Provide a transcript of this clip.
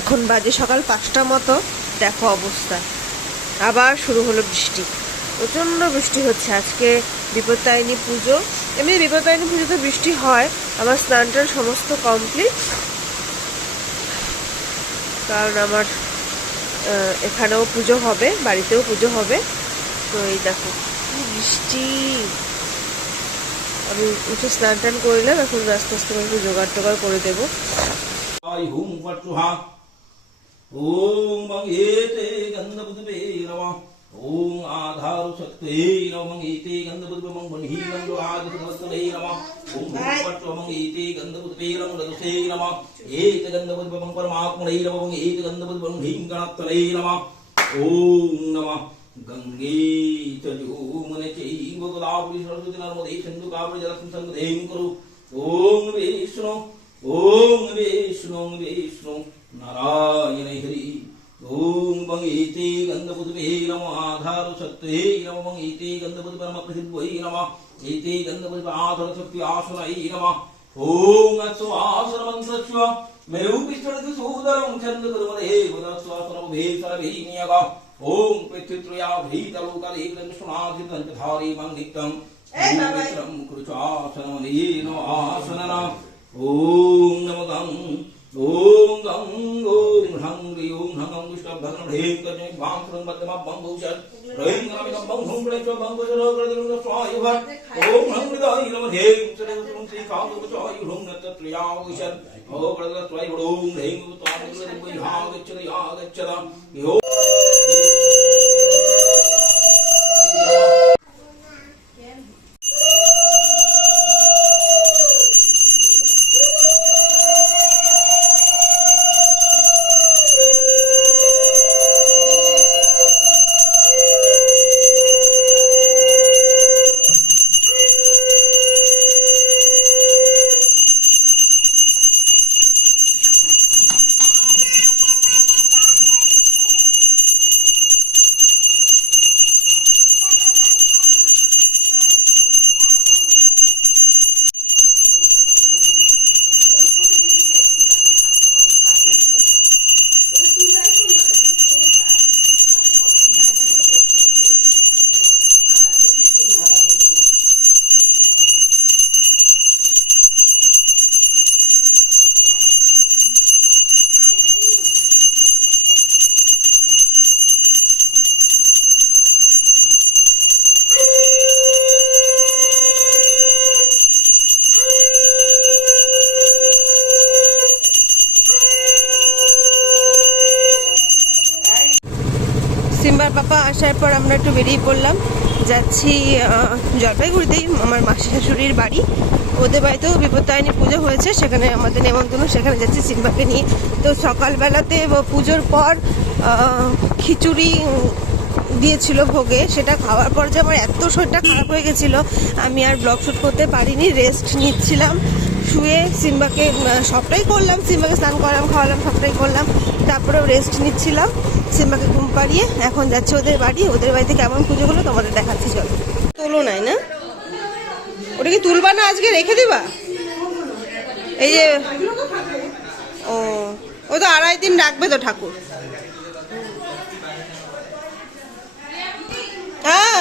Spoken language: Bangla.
এখন বাজে সকাল পাঁচটা মতো। দেখো অবস্থা। আবার শুরু হলো বৃষ্টি। প্রচণ্ড বৃষ্টি হচ্ছে আজকে। বিপত্তায়নী পুজো। এমনি বিপত্তায়নী পুজোতে বৃষ্টি হয়। আমার স্নান টান সমস্ত কমপ্লিট কারণ আমার এখানেও পুজো হবে, বাড়িতেও পুজো হবে। তো এই দেখো বৃষ্টি। আমি উঠে স্নান টান করলাম এখন আস্তে আস্তে একটু জোগাড় টোগাড় করে দেবো। आय हुं फट् स्वाहा ॐ मं एते गन्धपुष्पे नमः ॐ आधारु शक्ते नमः एते गन्धपुष्पमं बन्हीनं आदितवत्तले नमः ॐ हुं फट् स्वमं एते गन्धपुष्पे नमः रजसे नमः एते गन्धपुष्पमं परमात्मने नमः एते गन्धपुष्पं ह्रीं गणत्तले नमः ॐ नमः गङ्गे च जूमने चैव गोदावरी सरस्वती नर्मदे सिन्धु कावरि जलस्मिन् सङ्गधें कुरु ॐ विष्णु ॐ विष्णु विष्णु नारायण हरि ॐ वङ्गीति गन्धपुष्पे नमो आधार शक्ते नमो वङ्गीति गन्धपुष्प परमप्रसिद्ध्यै नमः एते गन्धपुष्प आधार शक्ति आसनै नमः ॐ अस्तु आसनमन्त्रस्व मेरुपिष्टरति सूदरं छन्द कुर्मदे बुधस्वासनभे सर्वैनियग ॐ पृथ्वीत्रया भीतलोकदेवदन्शुनाधितञ्चधारी मं नित्यम् ॐ कृचासनमनेन आसनना ॐ มาบังบูชันเรื่องนั้นมีการบังหุ่นไปช่วยบังบูชันเราเกิดในมุมจะช่วยอยู่บ้างโอ้งหุ่นไปได้ยินเราเห็นแสดงว่าตรงสีขาวตัวช่วยอยู่หุ่นนั่นตัวยาวกิชันโอ้กระดาษช่วยบดุงเห็นตัวตัวนี้เราไปหาเกิดชะตาเกิดชะตาโอ้ সিম্বার পাপা আসার পর আমরা একটু বেরিয়ে পড়লাম। যাচ্ছি জলপাইগুড়িতেই আমার মাসি শাশুড়ির বাড়ি। ওদের বাড়িতেও বিপত্তায়নী পুজো হয়েছে, সেখানে আমাদের নেমন্তন্ন, সেখানে যাচ্ছি সিম্বাকে নিয়ে। তো সকালবেলাতে পুজোর পর খিচুড়ি দিয়েছিল ভোগে, সেটা খাওয়ার পর যে আমার এত শরীরটা খারাপ হয়ে গেছিল, আমি আর ব্লগ শ্যুট করতে পারিনি রেস্ট নিচ্ছিলাম। শুয়ে সিম্বাকে সবটাই করলাম, সিম্বাকে স্নান করালাম, খাওয়ালাম, সবটাই করলাম। তারপরে রেস্ট নিচ্ছিলাম, সিম্বাকে ঘুম পাড়িয়ে এখন যাচ্ছে ওদের বাড়ি। ওদের বাড়িতে কেমন পুজো হলো তোমাদের দেখাচ্ছি, চলো। তোলো নাই না? ওটা কি তুলবা না আজকে রেখে দিবা? এই যে, ও ও তো আড়াই দিন রাখবে তো ঠাকুর। হ্যাঁ।